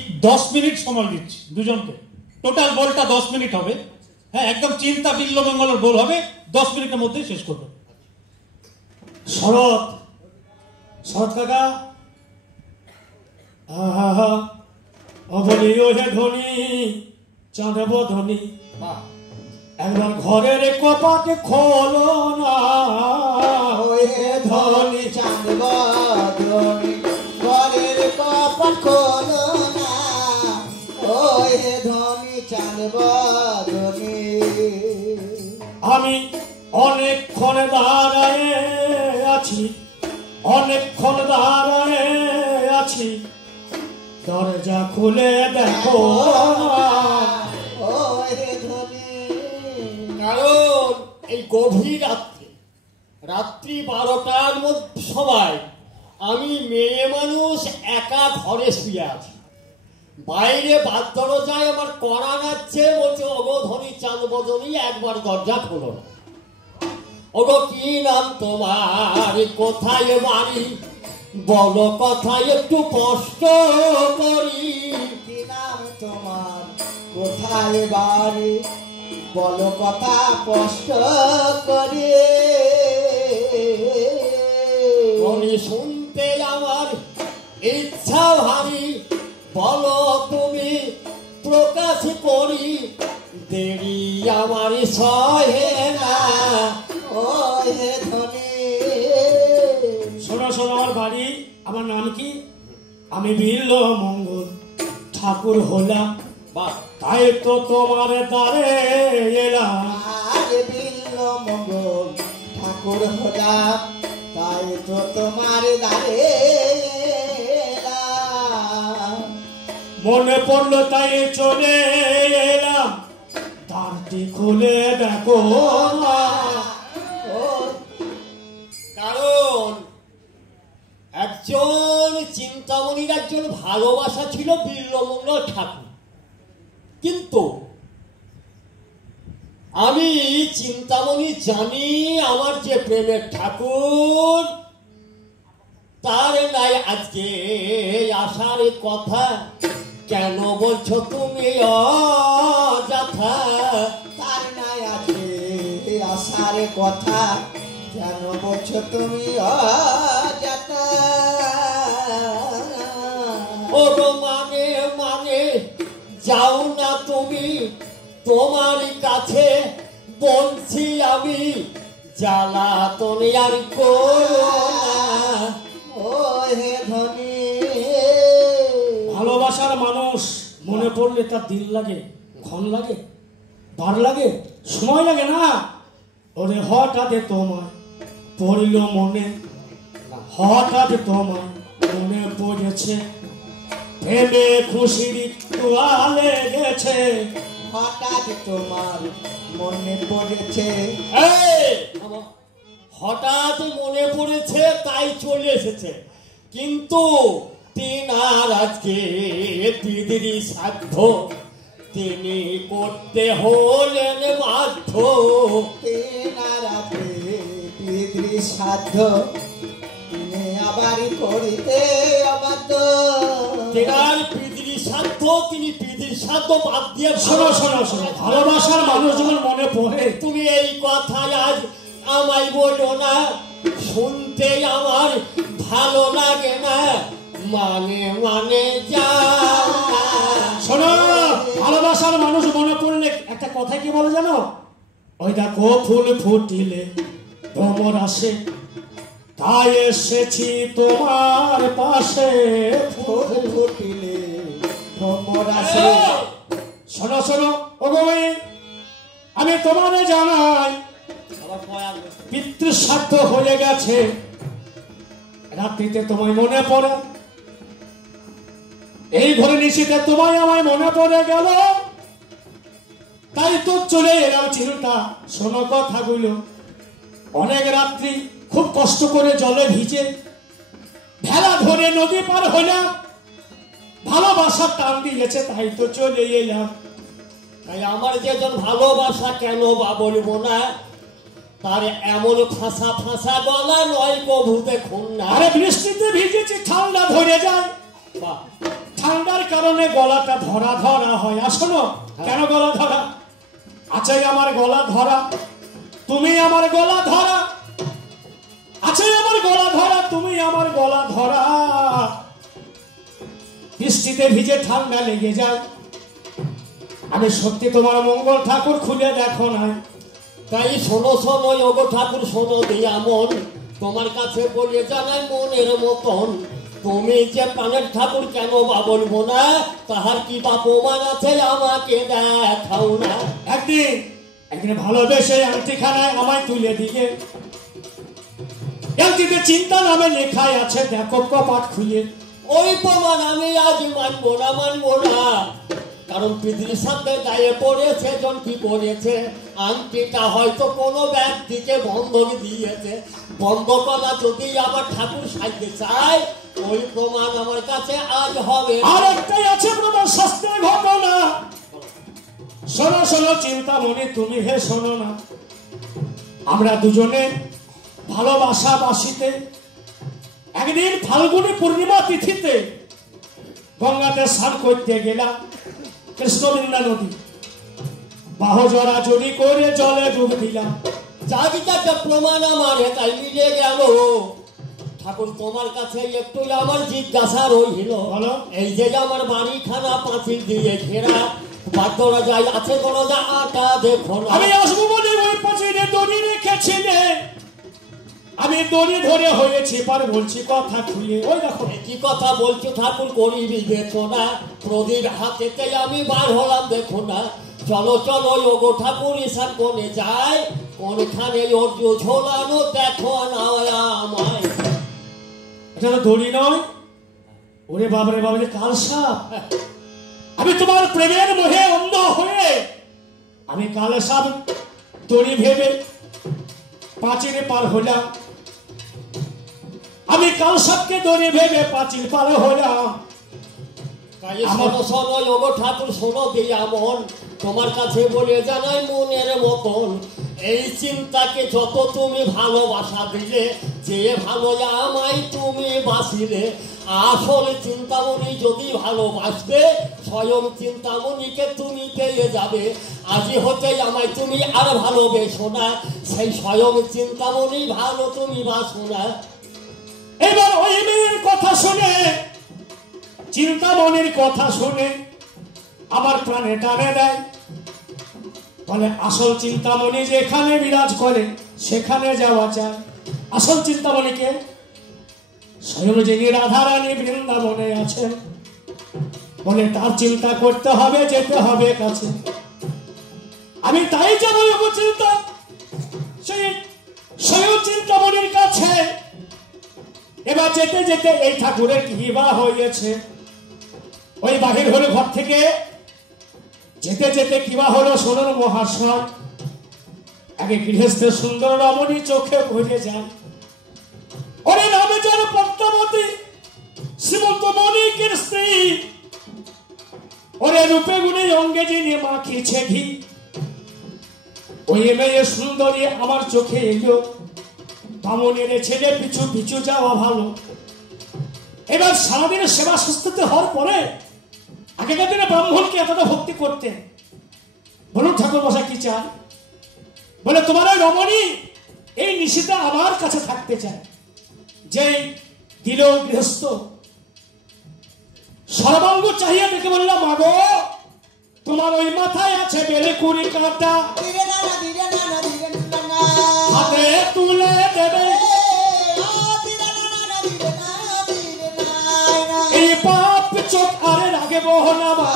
10 minute সময় দিচ্ছি দুজনকে। টোটাল বলটা 10 মিনিট হবে। হ্যাঁ, একদম চিন্তা বিল্লমঙ্গলের বল হবে, 10 মিনিটের মধ্যে শেষ করবে। শরৎ, শরৎ কাকা, আহা অবলি ওহে ধনী চাঁদ বধনী, একবার ঘরের কপাট খোলো না, ওহে ধনী চাঁদ বধনী, ঘরের কপাট খোলো না, ওহে ধনী চাঁদ বধনী। আমি অনেকক্ষণ দাঁড়ায় আছি, অনেকক্ষণ দাঁড়ায় আছি, দরজা খুলে দেখো ওহে ধনী। কারণ এই গভীর রাত্রি 12টার মধ্যে সময় আমি মেয়ে মানুষ একা ঘরে শুয়ে আছি, বাইরে বাদ দরজায় আমার কড়া নাচছে, বলছে ওগো ধনী চাঁদ বদনী একবার দরজা খোলো না। ওগো কি নাম তোমার, কোথায় বাড়ি, বলো কথা একটু কষ্ট করি। কি নাম তোমার, কোথায় বাড়ি, বলো কথা কষ্ট করে। মনে শুনতে আমার ইচ্ছা ভারী, বলো তুমি প্রকাশ করি, দেরি আমার সহে না, ওহে ধনী। শোনো শোনো, আমার বাড়ি, আমার নাম কি, আমি বিল্ল মঙ্গল ঠাকুর হলাম, তাই তো তোমার দ্বারে এলাম। আরে বিল্ল মঙ্গল ঠাকুর হলাম, তাই তো তোমার দ্বারে এলাম। মনে পড়লো তাই চলে এলাম, দ্বারটি খুলে দেখো না। কারণ একজন চিন্তামণির একজন ভালোবাসা ছিল বিল্লমঙ্গল ঠাকুর, কিন্তু আমি চিন্তামণি জানি আমার যে প্রেমের ঠাকুর তার নাই আজকে আসার কথা, কেন বলছো তুমি অযথা। তার নাই আছে আসার কথা, কেন বলছো তুমি অযথা। ওর মানে মানে যাও না তুমি, তোমার কাছে বলছি আমি, জ্বালাতন আর করো না। ওহে ধনী। ভালোবাসার মানুষ মনে পড়লে তার দিন লাগে, ক্ষণ লাগে, বার লাগে, সময় লাগে না। ওরে হঠাৎ তোমায় পড়ল মনে, হঠাৎ তোমায় মনে পড়েছে, প্রেমে খুশির তোয়ালে গেছে, হঠাৎ তোমার মনে পড়েছে। হঠাৎ মনে পড়েছে তাই চলে এসেছে, কিন্তু তিনার আজকে পিদিরি সাধ্য, তিনি করতে হলেন বাধ্য। তেনারাতে পিতৃ সাধ্য, তিনি আবার করিতে অবাধ্য। তেনার পিদিরি সাধ্য, তিনি পিদির সাধ্য বাদ দিয়ে। শোনো শোনো শোনো, ভালোবাসার মানুষ যখন মনে পড়ে, তুমি এই কথা আজ আমায় বলো না, শুনতে আমার ভালো লাগে না, মানে মানে যা। শোনো, ভালোবাসার মানুষ মনে পড়লে একটা কথা কি বলে জানো, ওই দেখো ফুল ফুটিলে ভ্রমর আসে, তাই এসেছি তোমার পাশে। ফুল ফুটিলে ভ্রমর আসে। শোনো শোনো, ওগো আমি তোমারে জানাই, পিতৃশ্রাদ্ধ হয়ে গেছে, রাত্রিতে তোমায় মনে পড়ে, এই ঘরে নিশিতে তোমায় আমায় মনে পড়ে গেল, তাই তো চলে এলাম চিন্তা। শোনো কথাগুলো, অনেক রাত্রি খুব কষ্ট করে জলে ভিজে ভেলা ধরে নদী পার হইলাম, ভালোবাসার টান দিয়েছে তাই তো চলে এলাম। তাই আমার যেজন ভালোবাসা কেন বা বলবো না, তার এমন ফাঁসা ফাঁসা গলা নয় কভু দেখুন না। আরে বৃষ্টিতে ভিজেছি, ঠান্ডা ধরে যায়, ঠান্ডার কারণে গলাটা ধরা ধরা হয়। আসলো কেন গলা ধরা? আছে আমার গলা ধরা, তুমি আমার গলা ধরা, আছে আমার গলা ধরা, তুমি আমার গলা ধরা। বৃষ্টিতে ভিজে ঠান্ডা লেগে যায়। আমি সত্যি তোমার মঙ্গল ঠাকুর খুলে দেখো না। তাই শোনো শোনো ওগো ঠাকুর শোনো দিয়া মন, তোমার কাছে বলে জানাই মনের মতন। তুমি যে প্রাণের ঠাকুর কেন বা বলবো না, তাহার কি বা প্রমাণ আছে আমাকে দেখাও না। একদিন ভালোবেসে আংটিখানায় আমায় তুলে দিয়ে, একদিকে চিন্তা নামে লেখায় আছে, দেখো কপাট খুলে। ওই প্রমাণ আমি আজ মানবো না, কারণ পৃথিবীর সাথে গায়ে পড়েছে জন কি করেছে। আংটিটা হয়তো কোনো ব্যক্তিকে বন্ধক দিয়েছে, বন্ধ করা যদি আমার ঠাকুর সাইতে চায়, ওই প্রমাণ আমার কাছে আজ হবে। আর একটাই আছে প্রমাণ, শাস্ত্রের ঘটনা। শোনো শোনো চিন্তামণি, তুমি হে শোনো না। আমরা দুজনে ভালোবাসা বাসিতে একদিন ফাল্গুনী পূর্ণিমা তিথিতে গঙ্গাতে স্নান করতে গেলাম। কৃষ্ণবিন্দা নদী বাহু জড়াজড়ি করে জলে ডুব দিলাম। চারিটাকে প্রমাণ আমার তাই মিলে গেল। ঠাকুর তোমার কাছে একটু আমার জিজ্ঞাসা রইল, এই যে আমার বাড়িখানা পাঁচিল দিয়ে ঘেরা, দরজা আছে, দরজা আটা দেখো না। আমি আসবো বলে ওই পাঁচিলে দড়ি রেখেছিলে, আমি দড়ি ধরে হয়েছি পার, বলছি কথা খুলে। ওই দেখো কি কথা বলছো ঠাকুর, করি বিবেচনা। প্রদীপ হাতেতে আমি বার হলাম দেখো না। চলো চলো ওগো ঠাকুর ঈশান কোণে যায়, কোনখানে অর্জ ঝোলানো দেখো না আমায়। এটা তো দড়ি নয়, ওরে বাবরে বাবরে কাল সাপ। আমি তোমার প্রেমের মোহে অন্ধ হয়ে আমি কাল সাপ দড়ি ভেবে পাঁচিলে পার হলাম। আমি কাল সাপকে দড়ি ভেবে পাঁচিল পার হলাম। তাই শোনো শোনো ওগো ঠাকুর শোনো দিয়া মন, তোমার কাছে বলে জানাই মনের মতন। এই চিন্তাকে যত তুমি ভালোবাসা দিলে, যে ভালো আমায় তুমি বাসিলে। আসল চিন্তামণি যদি ভালোবাসবে, স্বয়ং চিন্তামণিকে তুমি পেয়ে যাবে। আজি হতে আমায় তুমি আর ভালোবেসো না, সেই স্বয়ং চিন্তামণি ভালো তুমি বাসো না। এবার ওই মেয়ের কথা শুনে, চিন্তামণির কথা শুনে আমার প্রাণে টানে দেয়। বলে আসল চিন্তামণি যেখানে বিরাজ করে সেখানে যাওয়া যায়। আসল চিন্তামণিকে স্বয়ং যিনি রাধারানী বৃন্দাবনে আছেন, বলে তার চিন্তা করতে হবে, যেতে হবে কাছে। আমি তাই যাবো চিন্তা, সেই স্বয়ং চিন্তামণির কাছে। এবার যেতে যেতে এই ঠাকুরের কিবা হয়েছে, ওই বাহির হলো ঘর থেকে, যেতে যেতে কিবা হলো সোনার মহাশয়। আগে গৃহস্থের সুন্দর রমণী চোখে ভরে যায়। ওরে নামে যার পদ্মাবতী শ্রীমন্ত মণিকের স্ত্রী, ওরে রূপে গুণে অঙ্গে যিনি মাখিয়েছে ঘি। ওই মেয়ে সুন্দরী আমার চোখে এলো। বামনের ছেলে পিছু পিছু যাওয়া ভালো। এবার সারাদিনের সেবা সুস্থতে হওয়ার পরে, আগেকার দিনে ব্রাহ্মণকে এতটা ভক্তি করতেন। বলুন ঠাকুর মশাই কি চান? বলে তোমার ওই রমণী এই নিশিতে আমার কাছে থাকতে চায়। যেই দিল গৃহস্থ সর্বাঙ্গ চাহিয়া দেখে বললাম, মাগো তোমার ওই মাথায় আছে বেলকুড়ি কাঁটা, হাতে তুলে দেবে এই পাপ চোখ আরে রাগে বহনাবা।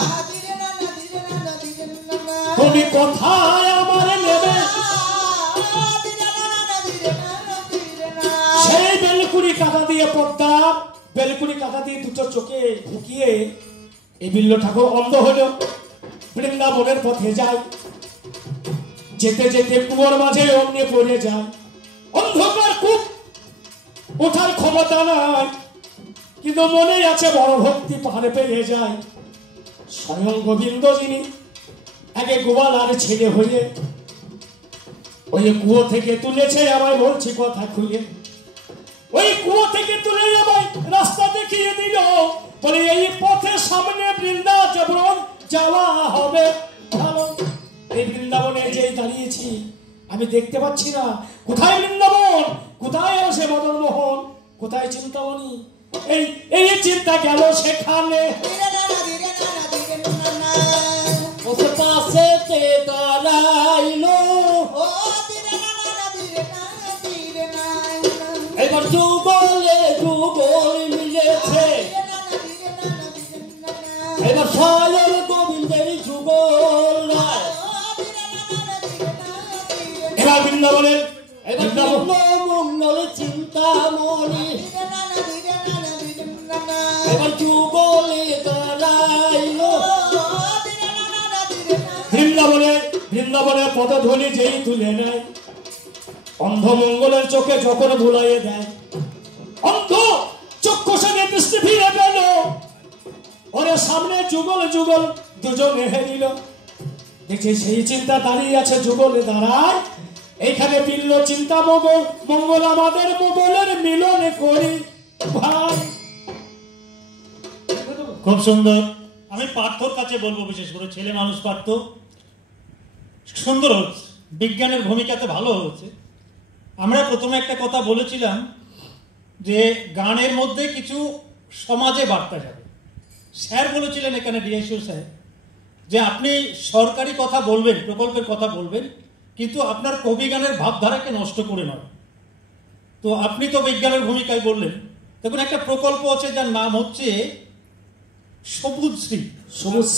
তুমি কোথায় আমার নেবে? সেই বেলকুড়ি কাঁটা দিয়ে পদ্মা, বেলকুড়ি কাঁটা দিয়ে দুটো চোখে ঢুকিয়ে এই বিল্ল ঠাকুর অন্ধ হলো। বৃন্দাবনের পথে যায়, যেতে যেতে কুয়োর মাঝে অগ্নি পড়ে যায়। অন্ধকার কূপ, ওঠার ক্ষমতা নাই, কিন্তু মনে আছে বড় ভক্তি, পাহাড়ে পেয়ে যায়। স্বয়ং গোবিন্দ যিনি আগে গোয়াল আর ছেলে হয়ে ওই কুয়ো থেকে তুলেছে আমায়, বলছি কথা খুলে। ওই কুয়ো থেকে তুলে আমায় রাস্তা দেখিয়ে দিল। বলে এই পথের সামনে বৃন্দাবন যাওয়া হবে ভালো। এই বৃন্দাবনে যে দাঁড়িয়েছি আমি দেখতে পাচ্ছি না কোথায় বৃন্দাবন, কোথায় আসে মদন মোহন, কোথায় চিন্তামণি। এই এই চিন্তা গেল সেখানে, ওসে পাশেতে দাঁড়াইলো, এবার যুগলে যুগল মিলেছে, এবার স্বয়ং গোবিন্দের যুগল নয়। এবার বৃন্দাবনের এবার মঙ্গল চিন্তামণি, এবার যুগলে দাঁড়াইলো। বৃন্দাবনে পদধ্বনি যেই তুলে নেয়, অন্ধ মঙ্গলের চোখে যখন ভুলাইয়ে দেয়, অন্ধ চক্ষু সঙ্গে দৃষ্টি ফিরে পেল, ওরে সামনে যুগল যুগল দুজনে হেরিল। দেখছে সেই চিন্তা দাঁড়িয়ে আছে যুগলে দাঁড়ায়, এইখানে পিল্ল চিন্তা মঙ্গল আমাদের মোগলের মিলন করি ভাই। খুব সুন্দর। আমি পার্থর কাছে বলবো, বিশেষ করে ছেলে মানুষ পার্থ, সুন্দর হচ্ছে, বিজ্ঞানের ভূমিকাতে ভালো হচ্ছে। আমরা প্রথমে একটা কথা বলেছিলাম যে গানের মধ্যে কিছু সমাজে বার্তা যাবে। স্যার বলেছিলেন এখানে ডিএসও স্যার যে আপনি সরকারি কথা বলবেন, প্রকল্পের কথা বলবেন, কিন্তু আপনার কবি গানের ভাবধারাকে নষ্ট করে নয়। তো আপনি তো বিজ্ঞানের ভূমিকায় বললেন, দেখুন একটা প্রকল্প আছে যার নাম হচ্ছে সবুজ শ্রী। সবুজ